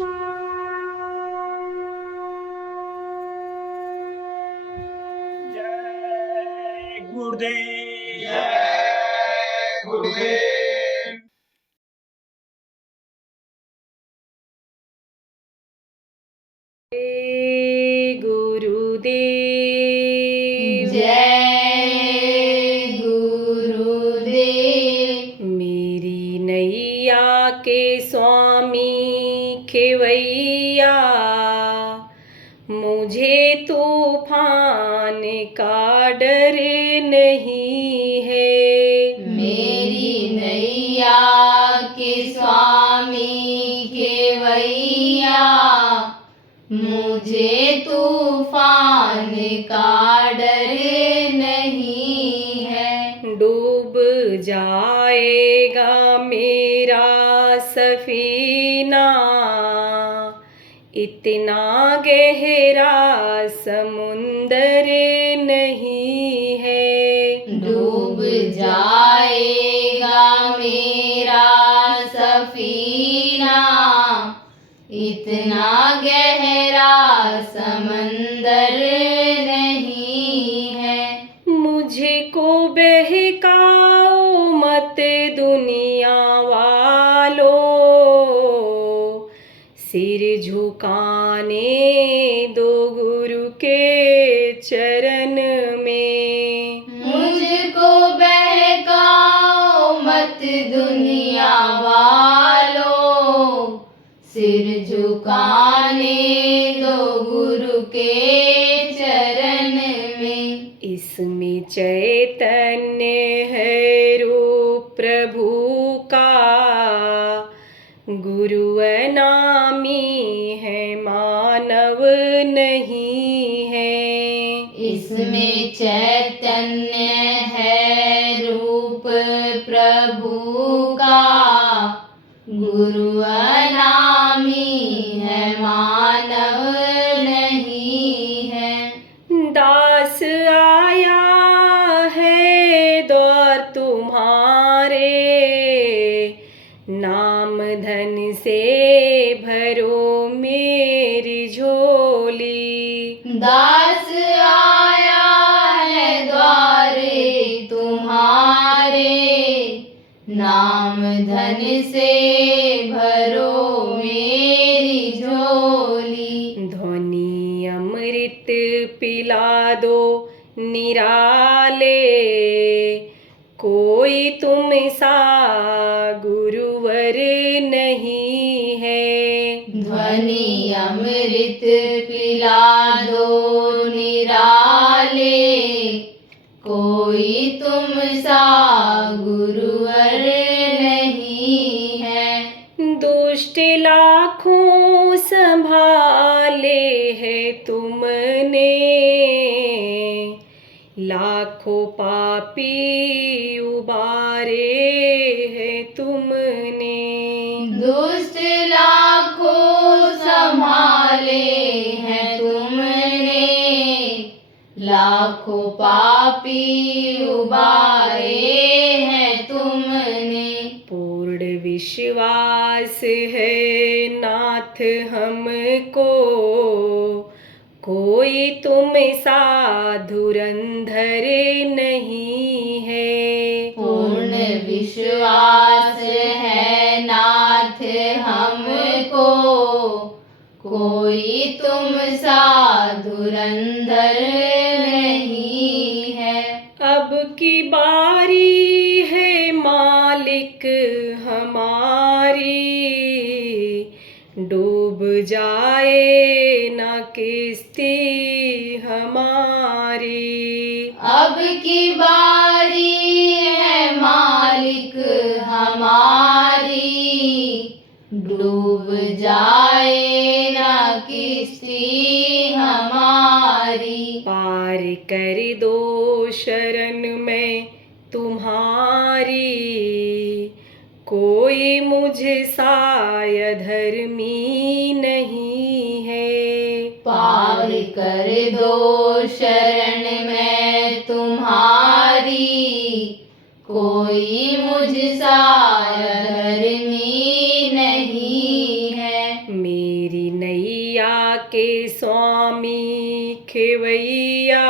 जय गुरुदेव। जय गुरुदेव। गुरुदेव। जय गुरुदेव। मेरी नैया के स्वामी खेवैया, मुझे तूफान का डर नहीं है। मेरी नैया के स्वामी खेवैया, मुझे तूफान का डर नहीं है। डूब जाएगा मेरा सफीना, इतना गहरा समुंदर नहीं है। डूब जाएगा मेरा सफीना, इतना गहरा समंदर नहीं है। मुझको बहकाओ मत दुनिया वालों, सिर झुकाने दो गुरु के चरण में। मुझको बहकाओ मत दुनिया वालों, सिर झुकाने दो गुरु के चरण में। इसमें चैतन्य है रूप प्रभु का, गुरु अनामी है मानव नहीं है। इसमें चैतन्य है रूप प्रभु का, गुरु अनामी है मानव नहीं है। दास आया है द्वार तुम्हारे, नाम धन से भरो मेरी झोली। दास आया है द्वारे तुम्हारे, नाम धन से भरो मेरी झोली। ध्वनि अमृत पिला दो निराले, कोई तुम सा गुरुवर नहीं है। ध्वनि अमृत पिला दो निराले, कोई तुम सा गुरुवर नहीं है। दुष्ट लाखों संभाले है तुमने, लाखों पापी उबारे है तुमने। दुष्ट लाखों संभाले हैं तुमने, लाखों पापी उबारे हैं तुमने। पूर्ण विश्वास है नाथ हमको, कोई तुम सा धुरंधर नहीं है। पूर्ण विश्वास है नाथ हमको, कोई तुम सा धुरंधर नहीं है। अब की बारी है मालिक हमारी, डूब जाए ना किस्ती हमारी। अब की बारी है मालिक हमारी, डूब जाए ना किस्ती हमारी। पार कर दो शरण में तुम्हारी, कोई मुझ सा धर्मी नहीं है। पार कर दो शरण में तुम्हारी, कोई मुझ सा धर्मी नहीं है। मेरी के स्वामी खेवैया,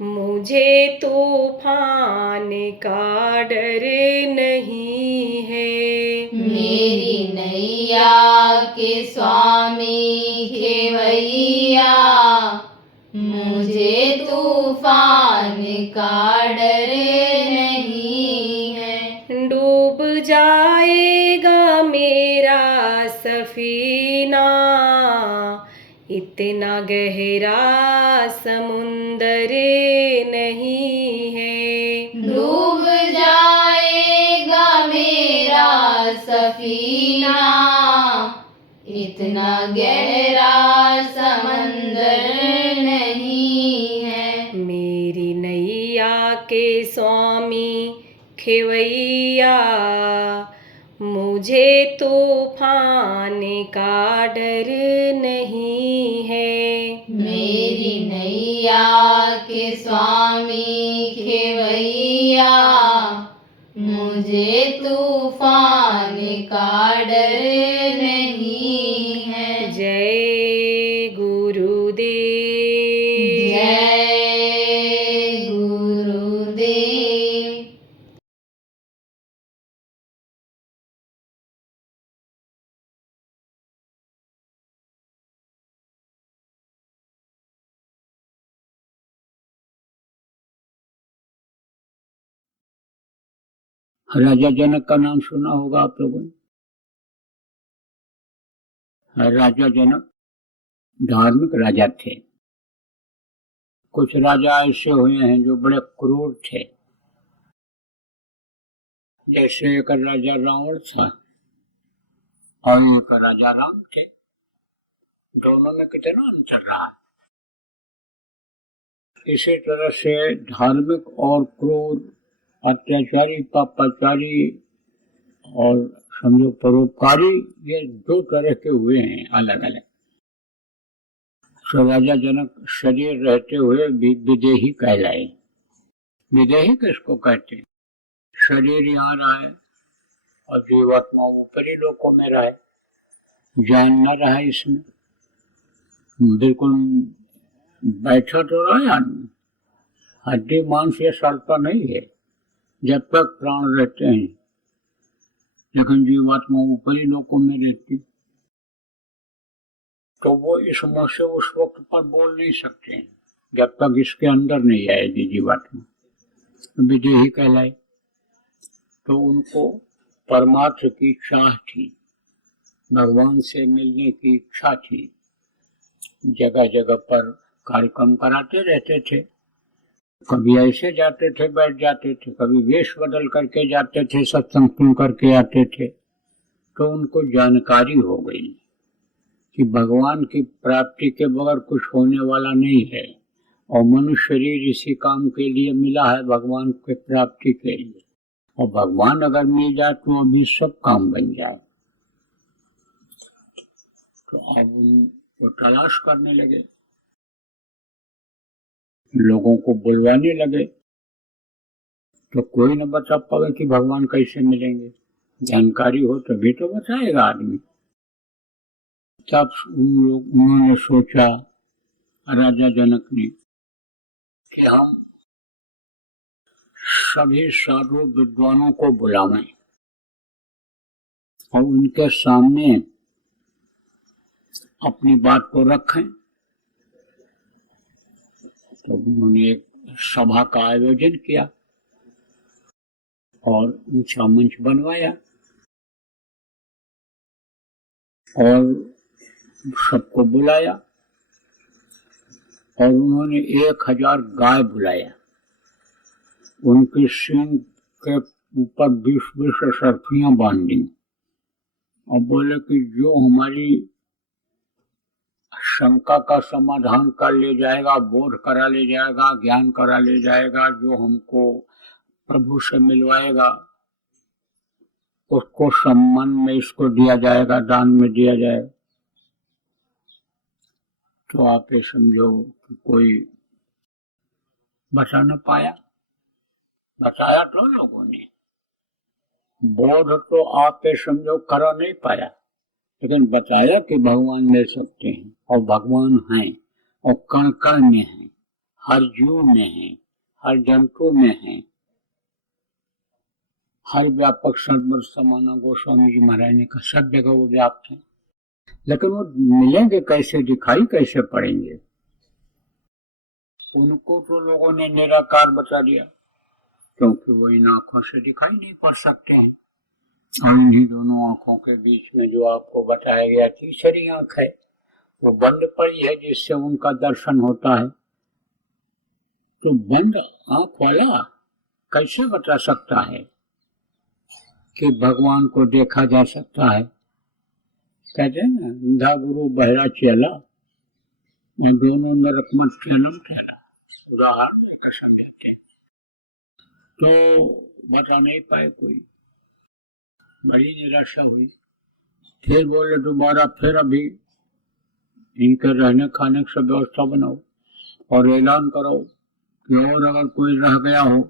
मुझे तूफान का डर नहीं है। मेरी नैया के स्वामी खेवैया, मुझे तूफान का डर नहीं है। डूब जाएगा मेरा सफीना, इतना गहरा समुंदर नहीं है। डूब जाएगा मेरा सफीना, इतना गहरा समंदर नहीं है। मेरी नैया के स्वामी खेवैया, मुझे तूफान का डर नहीं है। मेरी नैया के स्वामी खेवैया, मुझे तूफान का डर नहीं है। जय गुरुदेव। जय गुरुदेव। राजा जनक का नाम सुना होगा आप लोगों ने। राजा जनक धार्मिक राजा थे। कुछ राजा ऐसे हुए हैं जो बड़े क्रूर थे, जैसे एक राजा रावण था और एक राजा राम थे। दोनों में कितना अंतर रहा। इसी तरह से धार्मिक और क्रूर, अत्याचारी, पापाचारी और समझो परोपकारी, ये दो तरह के हुए हैं अलग अलग। तो राजा जनक शरीर रहते हुए भी विदेही कहलाए। विदेही किसको कहते हैं? शरीर यहाँ रहे और जीवात्मा ऊपरी लोकों में रहे, जान न रहा इसमें, बिल्कुल बैठा तो रहा आदमी, हड्डी मांस ये सड़ता नहीं है जब तक प्राण रहते हैं, लेकिन जीवात्मा ऊपरी लोकों में रहती, तो वो इस मुंह से उस वक्त पर बोल नहीं सकते हैं जब तक इसके अंदर नहीं आएगी जीवात्मा, विदेही कहलाए। तो उनको परमार्थ की चाह थी, भगवान से मिलने की इच्छा थी। जगह जगह पर कार्यक्रम कराते रहते थे, कभी ऐसे जाते थे बैठ जाते थे, कभी वेश बदल करके जाते थे, सत्संग सुन करके आते थे। तो उनको जानकारी हो गई कि भगवान की प्राप्ति के बगैर कुछ होने वाला नहीं है, और मनुष्य शरीर इसी काम के लिए मिला है, भगवान की प्राप्ति के लिए। और भगवान अगर मिल जाए तो अभी सब काम बन जाए। तो अब उनको तलाश करने लगे, लोगों को बुलवाने लगे, तो कोई न बता पावे कि भगवान कैसे मिलेंगे। जानकारी हो तभी तो बताएगा आदमी। तब उन्होंने सोचा, राजा जनक ने, कि हम सभी साधु विद्वानों को बुलावें और उनके सामने अपनी बात को रखें। तो उन्होंने एक सभा का आयोजन किया और ऊंचा मंच बनवाया और सबको बुलाया, और उन्होंने 1000 गाय बुलाया। उनके सींग के ऊपर 20 सरफियां बांध दी और बोले कि जो हमारी शंका का समाधान कर ले जाएगा, बोध करा ले जाएगा, ज्ञान करा ले जाएगा, जो हमको प्रभु से मिलवाएगा, उसको सम्मान में इसको दिया जाएगा, दान में दिया जाएगा। तो आप ये समझो कि कोई बचा न पाया। बताया तो लोगों ने, बोध तो आप ये समझो करा नहीं पाया, लेकिन बताया कि भगवान मिल सकते हैं और भगवान हैं और कण कण में हैं, हर जीव में हैं, हर जंतु में हैं, हर व्यापक सर्वर समाना गोस्वामी जी महाराज ने कहा सब जगह वो व्याप्त है। लेकिन वो मिलेंगे कैसे, दिखाई कैसे पड़ेंगे? उनको तो लोगों ने निराकार बता दिया, क्योंकि वो इन आंखों से दिखाई नहीं पड़ सकते हैं। और इन्हीं दोनों आंखों के बीच में जो आपको बताया गया तीसरी आंख है वो बंद पड़ी है, जिससे उनका दर्शन होता है। तो बंद आंख वाला कैसे बता सकता है कि भगवान को देखा जा सकता है? कहते हैं ना, अंधा गुरु बहरा चेला, दोनों नरक मत चैनम कहना, उदाहरण समझते। तो बता नहीं पाए कोई, बड़ी निराशा हुई। फिर बोले दोबारा फिर अभी इनके रहने खाने की सब व्यवस्था बनाओ और ऐलान करो कि और अगर कोई रह गया हो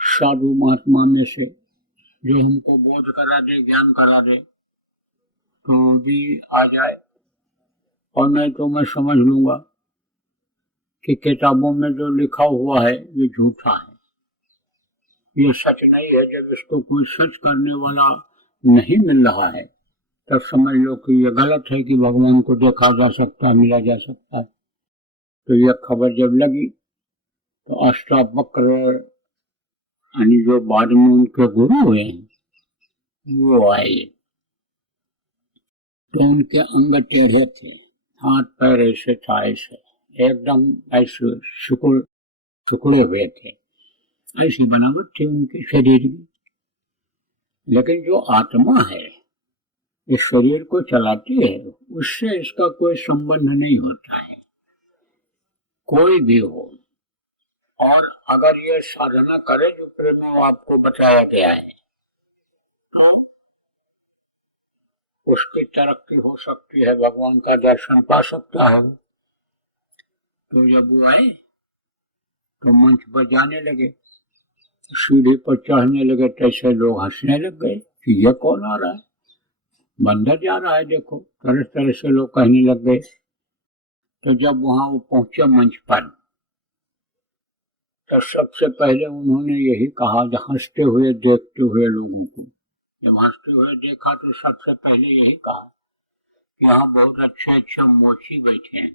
साधु महात्मा में से जो हमको बोध करा दे, ज्ञान करा दे, तो भी आ जाए, और नहीं तो मैं समझ लूंगा कि किताबों में जो लिखा हुआ है ये झूठा है, ये सच नहीं है। जब इसको कोई सच करने वाला नहीं मिल रहा है तब समझ लो कि ये गलत है कि भगवान को देखा जा सकता है, मिला जा सकता है। तो यह खबर जब लगी तो अष्टावक्र यानी जो बाद में उनके गुरु हुए हैं वो आए। तो उनके अंग टेढ़े थे, हाथ पैर ऐसे था, ऐसे एकदम ऐसे सिकुड़े हुए थे, ऐसी बनावट थी उनके शरीर की। लेकिन जो आत्मा है इस शरीर को चलाती है, उससे इसका कोई संबंध नहीं होता है, कोई भी हो। और अगर ये साधना करे जो प्रेम में आपको बताया गया है तो उसकी तरक्की हो सकती है, भगवान का दर्शन पा सकता है। तो जब वो आए तो मंच पर जाने लगे, सीढ़ी पर चढ़ने लगे, तैसे लोग हंसने लग गए कि ये कौन आ रहा है, बंदर जा रहा है देखो, तरह तरह से लोग कहने लग गए। तो जब वहां वो पहुंचे मंच पर तो सबसे पहले उन्होंने यही कहा, हंसते हुए देखते हुए लोगों को जब हंसते हुए देखा तो सबसे पहले यही कहा कि यहाँ बहुत अच्छे अच्छे मोची बैठे हैं,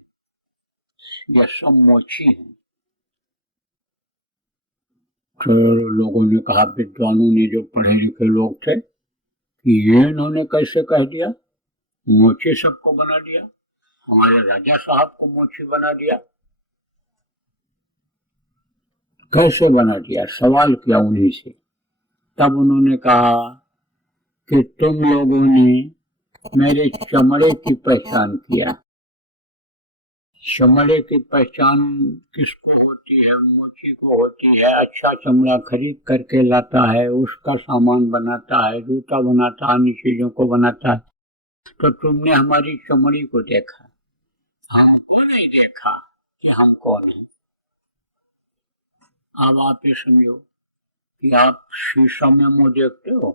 यह सब मोची हैं। तो लोगों ने कहा, विद्वानों ने जो पढ़े लिखे लोग थे, कि ये इन्होंने कैसे कह दिया, मोची सबको बना दिया, हमारे राजा साहब को मोची बना दिया, कैसे बना दिया? सवाल किया उन्हीं से। तब उन्होंने कहा कि तुम लोगों ने मेरे चमड़े की पहचान किया। चमड़े की पहचान किसको होती है? मोची को होती है। अच्छा चमड़ा खरीद करके लाता है, उसका सामान बनाता है, जूता बनाता है, अन्य चीजों को बनाता है। तो तुमने हमारी चमड़ी को देखा, हमको नहीं देखा कि हम कौन है। अब आप ये समझो कि आप शीशा में मुंह देखते हो,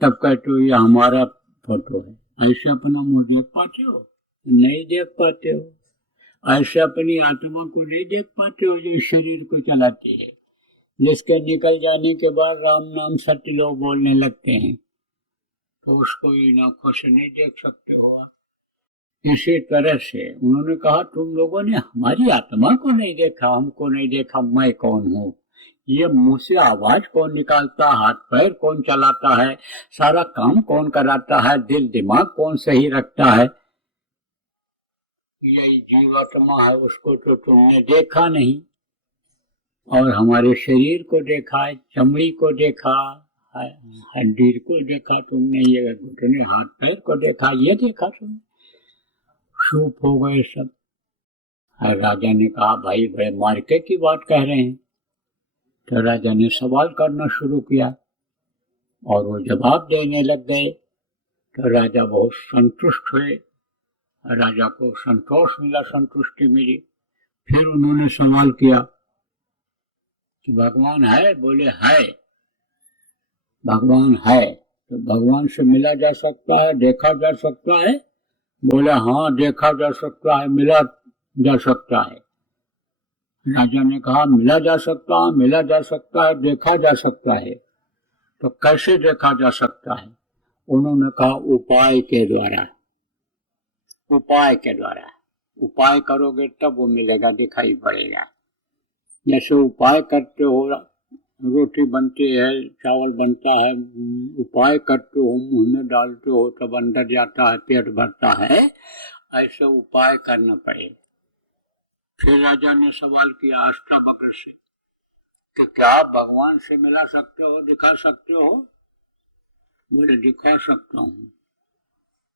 तब कहते हो ये हमारा फोटो है, ऐसे अपना मुंह देख पाते हो? नहीं देख पाते हो। ऐसे अपनी आत्मा को नहीं देख पाते हो जो शरीर को चलाती है, जिसके निकल जाने के बाद राम नाम सत्य लोग बोलने लगते हैं, तो उसको इन आंखों से नहीं देख सकते हो आप। इसी तरह से उन्होंने कहा, तुम लोगों ने हमारी आत्मा को नहीं देखा, हमको नहीं देखा, मैं कौन हूँ, ये मुंह से आवाज कौन निकालता, हाथ पैर कौन चलाता है, सारा काम कौन कराता है, दिल दिमाग कौन सही रखता है, यही जीवात्मा है, उसको तो तुमने देखा नहीं। और हमारे शरीर को देखा है, चमड़ी को देखा, हड्डी को देखा तुमने, ये घुटने हाथ पैर को देखा, ये देखा तुमने, चुप हो गए सब। राजा ने कहा, भाई बड़े मार्के की बात कह रहे हैं। तो राजा ने सवाल करना शुरू किया और वो जवाब देने लग गए। तो राजा बहुत संतुष्ट हुए, राजा को संतोष मिला, संतुष्टि मिली। फिर उन्होंने सवाल किया कि भगवान है? बोले है, भगवान है। तो भगवान से मिला जा सकता है, देखा जा सकता है? बोले हाँ, देखा जा सकता है, मिला जा सकता है। राजा ने कहा मिला जा सकता है, मिला जा सकता है, देखा जा सकता है, तो कैसे देखा जा सकता है? उन्होंने कहा उपाय के द्वारा। उपाय के द्वारा, उपाय करोगे तब वो मिलेगा, दिखाई पड़ेगा। जैसे उपाय करते हो, रोटी बनती है, चावल बनता है, उपाय करते हो, मुंह में डालते हो तब अंदर जाता है, पेट भरता है, ऐसे उपाय करना पड़ेगा। फिर राजा ने सवाल किया अष्टावक्र से कि क्या आप भगवान से मिला सकते हो, दिखा सकते हो? बोले दिखा सकता हूँ।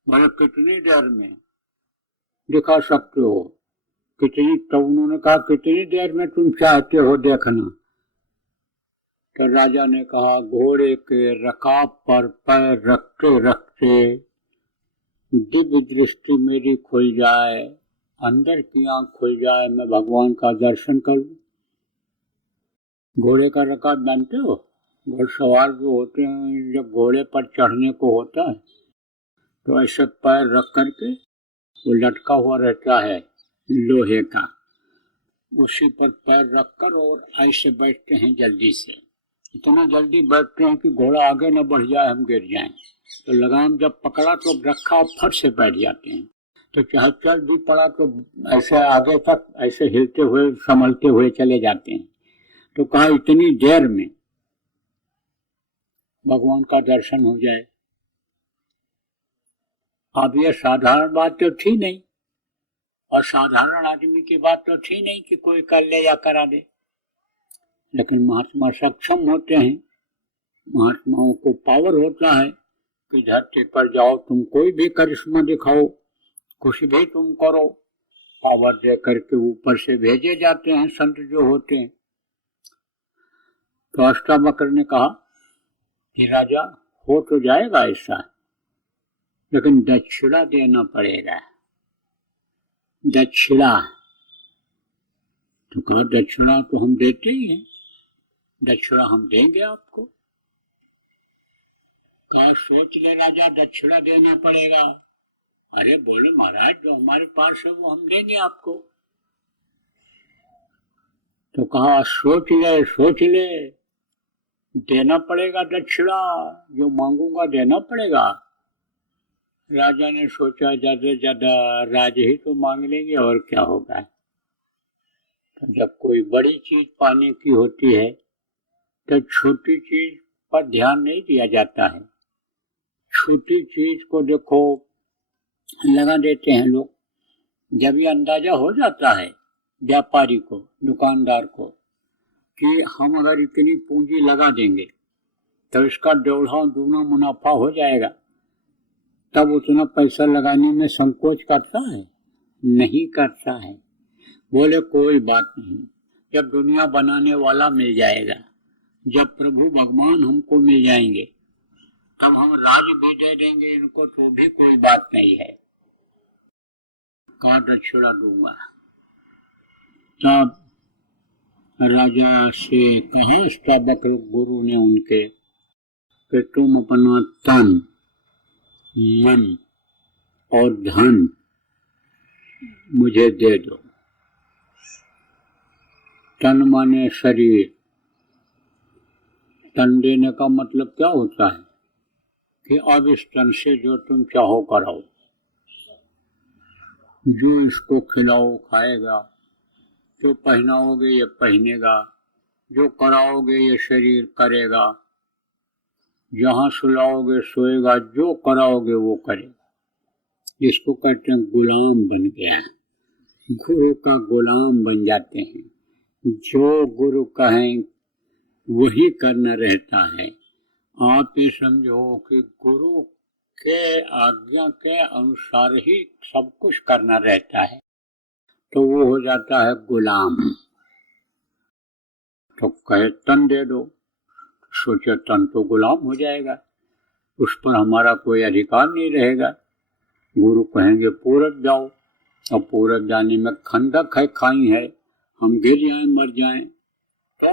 बोले कितनी देर में दिखा सकते हो? कितनी? तो उन्होंने कहा कितनी देर में तुम चाहते हो देखना? तो राजा ने कहा घोड़े के रकाब पर पैर रखते रखते दिव्य दृष्टि मेरी खुल जाए, अंदर की आंख खुल जाए, मैं भगवान का दर्शन करूं। घोड़े का रकाब जानते हो? घुड़सवार जो होते हैं, जब घोड़े पर चढ़ने को होता है तो ऐसे पैर रख करके वो लटका हुआ रहता है लोहे का, उसी पर पैर रखकर और ऐसे बैठते हैं जल्दी से, इतना जल्दी बैठते हैं कि घोड़ा आगे न बढ़ जाए, हम गिर जाएं। तो लगाम जब पकड़ा तो रखा, फट से बैठ जाते हैं। तो चाहे चल भी पड़ा तो ऐसे आगे तक ऐसे हिलते हुए संभलते हुए चले जाते हैं। तो कहा इतनी देर में भगवान का दर्शन हो जाए। अब ये साधारण बात तो थी नहीं, और साधारण आदमी की बात तो थी नहीं कि कोई कर ले या करा दे, लेकिन महात्मा सक्षम होते हैं। महात्माओं को पावर होता है कि धरती पर जाओ, तुम कोई भी करिश्मा दिखाओ, कुछ भी तुम करो, पावर दे करके ऊपर से भेजे जाते हैं संत जो होते हैं। तो अष्टावक्र ने कहा कि राजा हो तो जाएगा ऐसा, लेकिन दक्षिणा देना पड़ेगा। दक्षिणा तो कहा दक्षिणा तो हम देते ही हैं, दक्षिणा हम देंगे आपको। कहा सोच ले राजा, दक्षिणा देना पड़ेगा। अरे बोले महाराज जो हमारे पास है वो हम देंगे आपको। तो कहा सोच ले, देना पड़ेगा दक्षिणा, जो मांगूंगा देना पड़ेगा। राजा ने सोचा ज्यादा से ज्यादा राज ही तो मांग लेंगे और क्या होगा। तो जब कोई बड़ी चीज पाने की होती है तो छोटी चीज पर ध्यान नहीं दिया जाता है। छोटी चीज को देखो लगा देते हैं लोग। जब ये अंदाजा हो जाता है व्यापारी को, दुकानदार को, कि हम अगर इतनी पूंजी लगा देंगे तो इसका दोगुना दूना मुनाफा हो जाएगा, तब उतना पैसा लगाने में संकोच करता है? नहीं करता है। बोले कोई बात नहीं, जब दुनिया बनाने वाला मिल जाएगा, जब प्रभु भगवान हमको मिल जाएंगे, तब हम राज भी दे देंगे इनको, तो भी कोई बात नहीं है। कहा दक्षिणा दूंगा। तब राजा से कहा अष्टावक्र गुरु ने उनके कि तुम अपना तन, मन और धन मुझे दे दो। तन माने शरीर। तन देने का मतलब क्या होता है कि अब इस तन से जो तुम चाहो कराओ, जो इसको खिलाओ खाएगा, जो पहनाओगे ये पहनेगा, जो कराओगे ये शरीर करेगा, जहां सुलाओगे सोएगा, जो कराओगे वो करेगा। इसको कहते हैं गुलाम बन गया, गुरु का गुलाम बन जाते हैं। जो गुरु कहें वही करना रहता है। आप ये समझो कि गुरु के आज्ञा के अनुसार ही सब कुछ करना रहता है, तो वो हो जाता है गुलाम। तो कहे तन दे दो, सोचे तन तो गुलाम हो जाएगा, उस पर हमारा कोई अधिकार नहीं रहेगा। गुरु कहेंगे पूरब जाओ, और पूरब जाने में खंडक है, खाई है, हम गिर जाएं मर जाएं तो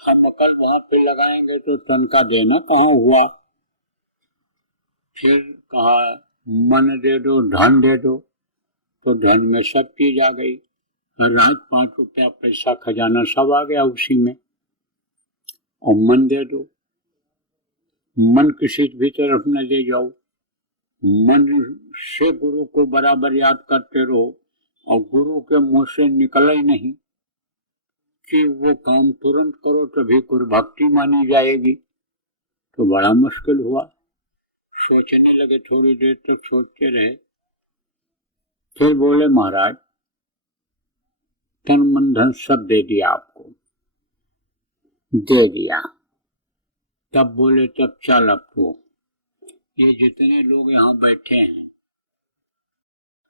हम अकल वहां पे लगाएंगे तो तन का देना कहाँ हुआ। फिर कहा मन दे दो, धन दे दो, तो धन में सब चीज आ गई। रात 5 रुपया पैसा खजाना सब आ गया उसी में। और मन दे दो, मन किसी भी तरफ न ले जाओ, मन से गुरु को बराबर याद करते रहो, और गुरु के मुंह से निकला ही नहीं कि वो काम तुरंत करो तभी गुरु भक्ति मानी जाएगी, तो बड़ा मुश्किल हुआ। सोचने लगे, थोड़ी देर तक सोचते रहे, फिर बोले महाराज तन मन धन सब दे दिया आपको, दे दिया। तब बोले तब चल अब तो ये जितने लोग यहाँ बैठे हैं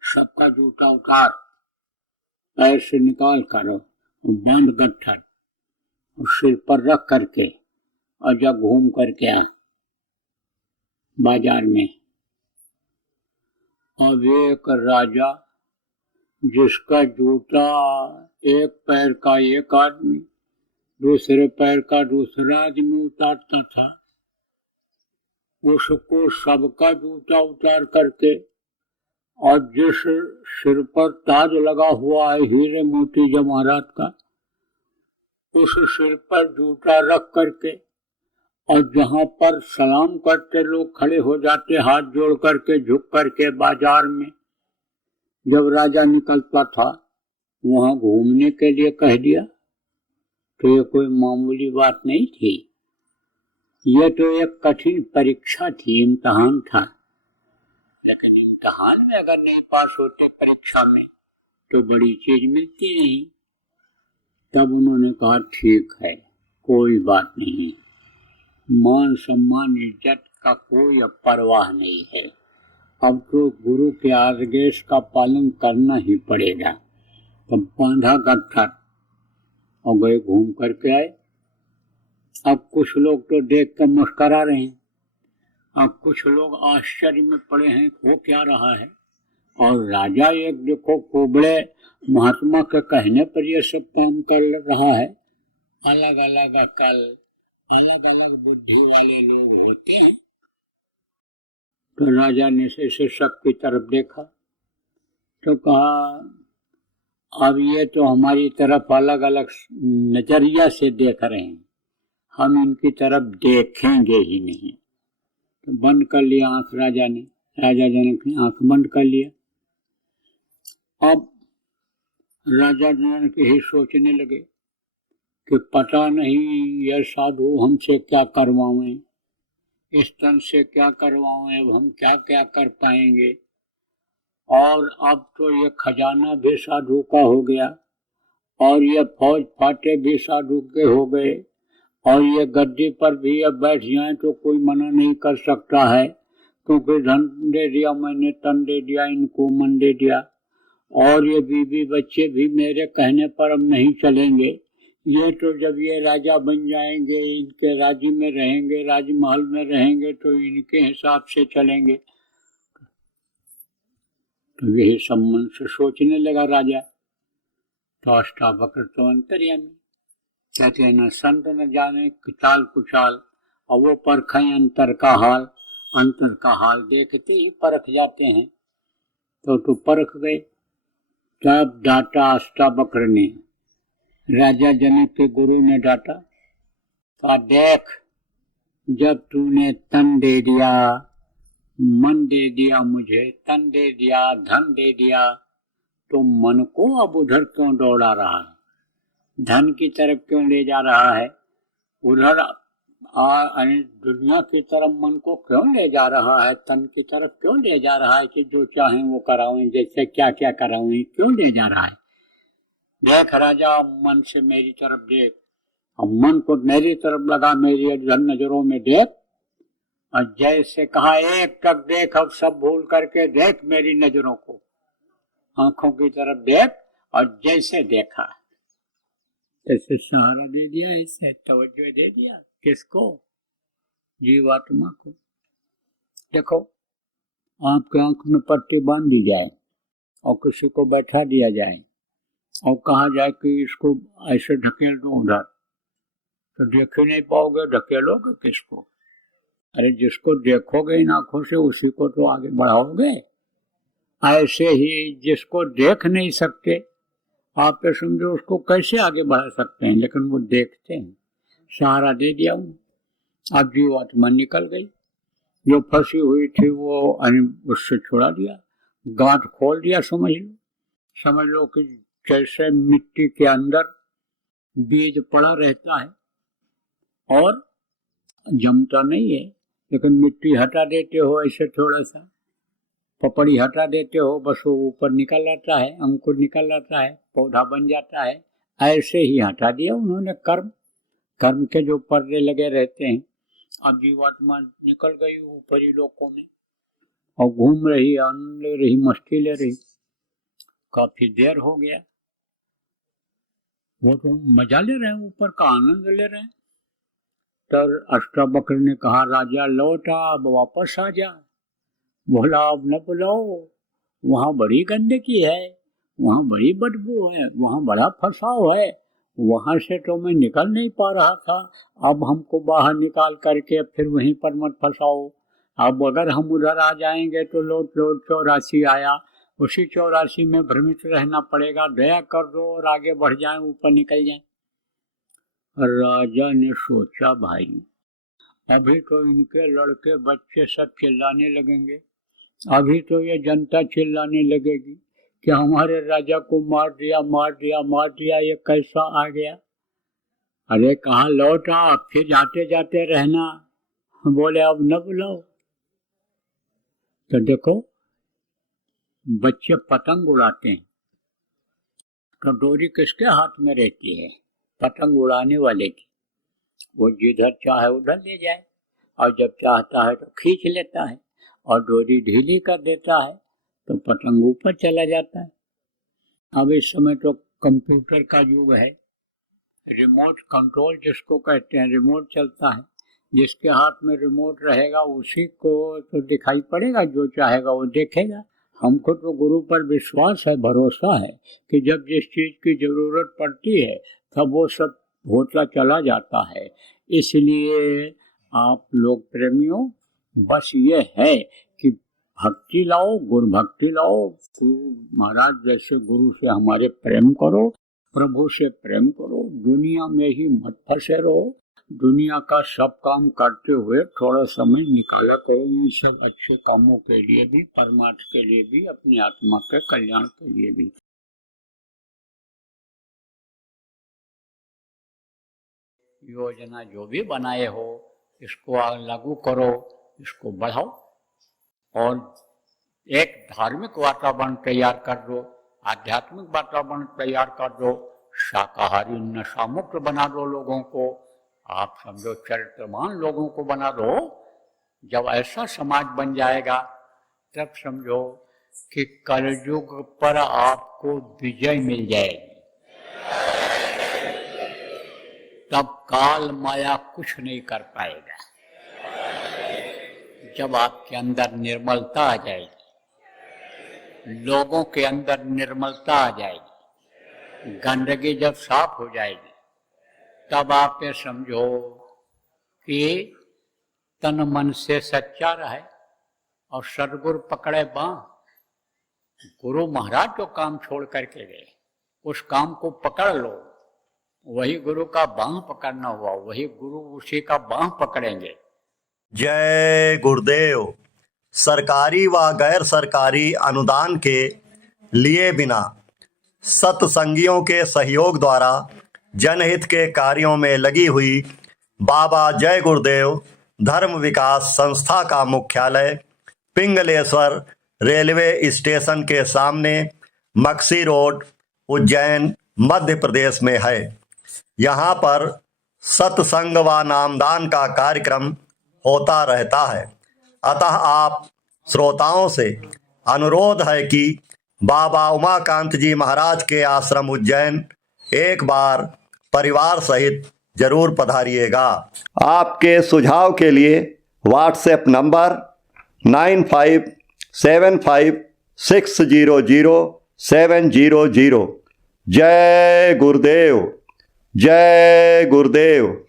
सबका जूता उतार, पैर से निकाल कर बांध गट्ठर और सिर पर रख करके और जब घूम करके आ बाजार में। अब एक राजा जिसका जूता एक पैर का एक आदमी, दूसरे पैर का दूसरा आदमी उतारता था, उसको सबका जूता उतार करके और जिस सिर पर ताज लगा हुआ है हीरे मोती जवाहरात का, उस सिर पर जूता रख करके, और जहां पर सलाम करते लोग खड़े हो जाते हाथ जोड़ करके झुक करके बाजार में, जब राजा निकलता था वहां घूमने के लिए कह दिया, तो ये कोई मामूली बात नहीं थी। ये तो एक कठिन परीक्षा थी, इम्तिहान था। लेकिन इम्तिहान में अगर नहीं पास होते परीक्षा में तो बड़ी चीज मिलती नहीं। तब उन्होंने कहा ठीक है, कोई बात नहीं, मान सम्मान इज्जत का कोई अब परवाह नहीं है, अब तो गुरु के आदेश का पालन करना ही पड़ेगा। तब बांधा गट्ठर और गए घूम करके आए। अब कुछ लोग तो देख कर मुस्करा रहे हैं, अब कुछ लोग आश्चर्य में पड़े हैं हो क्या रहा है। और राजा एक देखो कोबड़े महात्मा के कहने पर ये सब काम कर रहा है। अलग अलग अकल, अलग अलग बुद्धि वाले लोग होते हैं। तो राजा ने से सबकी तरफ देखा तो कहा अब ये तो हमारी तरफ अलग अलग नजरिया से देख रहे हैं, हम इनकी तरफ देखेंगे ही नहीं। तो बंद कर लिया आंख राजा ने, राजा जनक ने आंख बंद कर लिया। अब राजा जनक ही सोचने लगे कि पता नहीं यह साधु हमसे क्या करवाएं, इस तन से क्या करवाएं, अब हम क्या क्या कर पाएंगे। और अब तो ये खजाना भी साधु का हो गया, और ये फौज फाटे भी साधु के हो गए, और ये गद्दी पर भी अब बैठ जाएं तो कोई मना नहीं कर सकता है, क्योंकि धन दे दिया मैंने, तन दे दिया, इनको मन दे दिया, और ये बीवी बच्चे भी मेरे कहने पर अब नहीं चलेंगे। ये तो जब ये राजा बन जाएंगे, इनके राज्य में रहेंगे, राजमहल में रहेंगे, तो इनके हिसाब से चलेंगे। तो यही सम्मान से सोचने लगा राजा। तो अष्टावक्र तो अंतर्यामी, कहते हैं न संत न जाने चाल कुचाल, और वो परखें अंतर का हाल, अंतर का हाल देखते ही परख जाते हैं। तो परख गए। तब डांटा अष्टावक्र ने, राजा जनक के गुरु ने डांटा, कहा देख जब तूने तन दे दिया, मन दे दिया, मुझे तन दे दिया, धन दे दिया, तो मन को अब उधर क्यों दौड़ा रहा है, धन की तरफ क्यों ले जा रहा है, उधर दुनिया की तरफ मन को क्यों ले जा रहा है, तन की तरफ क्यों ले जा रहा है कि जो चाहें वो करावें, जैसे क्या क्या करावें, क्यों ले जा रहा है। देख राजा, मन से मेरी तरफ देख, और मन को मेरी तरफ लगा, मेरी नजरों में देख, और जैसे कहा एक तक देख, अब सब भूल करके देख मेरी नजरों को, आंखों की तरफ देख, और जैसे देखा ऐसे सहारा दे दिया, ऐसे तवज्जो दे दिया। किसको? जीवात्मा को। देखो आपके आंख में पट्टी बांध दी जाए और किसी को बैठा दिया जाए और कहा जाए कि इसको ऐसे ढकेल दो उधर, तो देख ही नहीं पाओगे, ढकेलोगे किसको? अरे जिसको देखोगे इन आंखों से उसी को तो आगे बढ़ाओगे। ऐसे ही जिसको देख नहीं सकते आप ये समझो उसको कैसे आगे बढ़ा सकते हैं, लेकिन वो देखते हैं। सहारा दे दिया हूँ, अब जीवात्मा निकल गई, जो फंसी हुई थी वो उससे छुड़ा दिया, गांठ खोल दिया। समझ लो कि जैसे मिट्टी के अंदर बीज पड़ा रहता है और जमता नहीं है, लेकिन मिट्टी हटा देते हो, ऐसे थोड़ा सा पपड़ी हटा देते हो, बस वो ऊपर निकल आता है, अंकुर निकल आता है, पौधा बन जाता है। ऐसे ही हटा दिया उन्होंने कर्म के जो पर्दे लगे रहते हैं। अब जीवात्मा निकल गई ऊपरी लोकों में और घूम रही, आनंद ले रही, मस्ती ले रही। काफी देर हो गया, वो तो मजा ले रहे हैं, ऊपर का आनंद ले रहे हैं। तब अष्टावक्र ने कहा, राजा लौटा, अब वापस आ जा। बोला, अब न बुलाओ, वहां बड़ी गंदगी है, वहां बड़ी बदबू है, वहां बड़ा फंसाव है, वहां से तो मैं निकल नहीं पा रहा था। अब हमको बाहर निकाल करके फिर वहीं पर मत फंसाओ। अब अगर हम उधर आ जाएंगे तो लौट 84 आया, उसी 84 में भ्रमित रहना पड़ेगा। दया कर दो और आगे बढ़ जाएं, ऊपर निकल जाएं। राजा ने सोचा, भाई अभी तो इनके लड़के बच्चे सब चिल्लाने लगेंगे, अभी तो ये जनता चिल्लाने लगेगी कि हमारे राजा को मार दिया, मार दिया, मार दिया, ये कैसा आ गया। अरे कहाँ लौटा, फिर जाते जाते रहना। बोले, अब न बुलाओ। तो देखो, बच्चे पतंग उड़ाते हैं तो डोरी किसके हाथ में रहती है? पतंग उड़ाने वाले की। वो जिधर चाहे उधर ले जाए, और जब चाहता है तो खींच लेता है, और डोरी ढीली कर देता है तो पतंग ऊपर चला जाता है। अब इस समय तो कंप्यूटर का युग है, रिमोट कंट्रोल जिसको कहते हैं, रिमोट चलता है। जिसके हाथ में रिमोट रहेगा उसी को तो दिखाई पड़ेगा, जो चाहेगा वो देखेगा। हमको तो गुरु पर विश्वास है, भरोसा है कि जब जिस चीज की जरूरत पड़ती है तब वो सब होता चला जाता है। इसलिए आप लोग प्रेमियों, बस ये है कि भक्ति लाओ, गुरु भक्ति लाओ। गुरु महाराज जैसे गुरु से हमारे प्रेम करो, प्रभु से प्रेम करो, दुनिया में ही मत फंसे रहो। दुनिया का सब काम करते हुए थोड़ा समय निकाला करो इन सब अच्छे कामों के लिए भी, परमार्थ के लिए भी, अपनी आत्मा के कल्याण के लिए भी। योजना जो भी बनाए हो इसको लागू करो, इसको बढ़ाओ, और एक धार्मिक वातावरण तैयार कर दो, आध्यात्मिक वातावरण तैयार कर दो, शाकाहारी नशा मुक्त बना दो लोगों को, आप समझो चरित्रवान लोगों को बना दो। जब ऐसा समाज बन जाएगा तब समझो कि कलयुग पर आपको विजय मिल जाएगी। तब काल माया कुछ नहीं कर पाएगा। जब आपके अंदर निर्मलता आ जाएगी, लोगों के अंदर निर्मलता आ जाएगी, गंदगी जब साफ हो जाएगी, तब आप ये समझो कि तन मन से सच्चा रहे और सदगुरु पकड़े बांह। गुरु महाराज जो काम छोड़ करके गए उस काम को पकड़ लो, वही गुरु का बांह पकड़ना हुआ, वही गुरु उसी का बांह पकड़ेंगे। जय गुरुदेव। सरकारी व गैर सरकारी अनुदान के लिए बिना सत्संगियों के सहयोग द्वारा जनहित के कार्यों में लगी हुई बाबा जय गुरुदेव धर्म विकास संस्था का मुख्यालय पिंगलेश्वर रेलवे स्टेशन के सामने मक्सी रोड, उज्जैन, मध्य प्रदेश में है। यहाँ पर सत्संग व नामदान का कार्यक्रम होता रहता है। अतः आप श्रोताओं से अनुरोध है कि बाबा उमाकांत जी महाराज के आश्रम उज्जैन एक बार परिवार सहित जरूर पधारिएगा। आपके सुझाव के लिए व्हाट्सएप नंबर 9575600700। जय गुरुदेव, जय गुरुदेव।